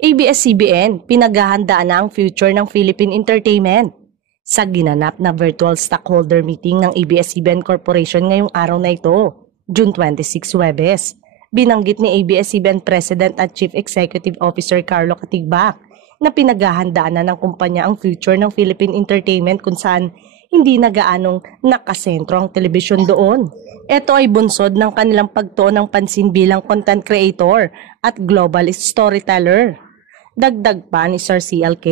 ABS-CBN, pinaghahandaan na ang future ng Philippine entertainment. Sa ginanap na virtual stockholder meeting ng ABS-CBN Corporation ngayong araw na ito, June 26, Huwebes, binanggit ni ABS-CBN President at Chief Executive Officer Carlo Katigbak na pinaghahandaan na ng kumpanya ang future ng Philippine entertainment kung saan hindi na gaanong nakasentro ang telebisyon doon. Ito ay bunsod ng kanilang pagtuon ng pansin bilang content creator at global storyteller. Dagdag pa ni Sir CLK,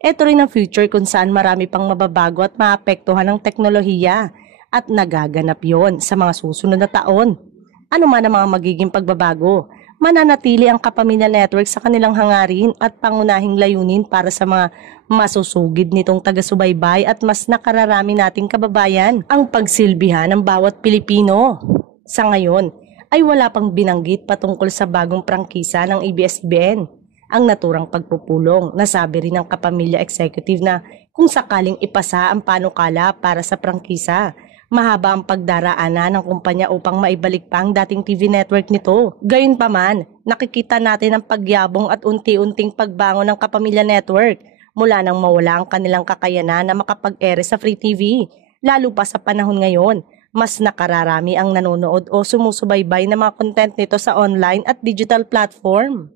ito rin ang future kung saan marami pang mababago at maapektuhan ng teknolohiya at nagaganap yon sa mga susunod na taon. Ano man ang mga magiging pagbabago, mananatili ang Kapamilya Network sa kanilang hangarin at pangunahing layunin para sa mga masusugid nitong taga-subaybay at mas nakararami nating kababayan ang pagsilbihan ng bawat Pilipino. Sa ngayon ay wala pang binanggit patungkol sa bagong prangkisa ng ABS-CBN. Ang naturang pagpupulong, nasabi rin ng Kapamilya Executive na kung sakaling ipasa ang panukala para sa prangkisa, mahaba ang pagdaraanan ng kumpanya upang maibalik pa ang dating TV network nito. Gayunpaman, nakikita natin ang pagyabong at unti-unting pagbangon ng Kapamilya Network mula nang mawala ang kanilang kakayanan na makapag-ere sa Free TV. Lalo pa sa panahon ngayon, mas nakararami ang nanonood o sumusubaybay ng mga content nito sa online at digital platform.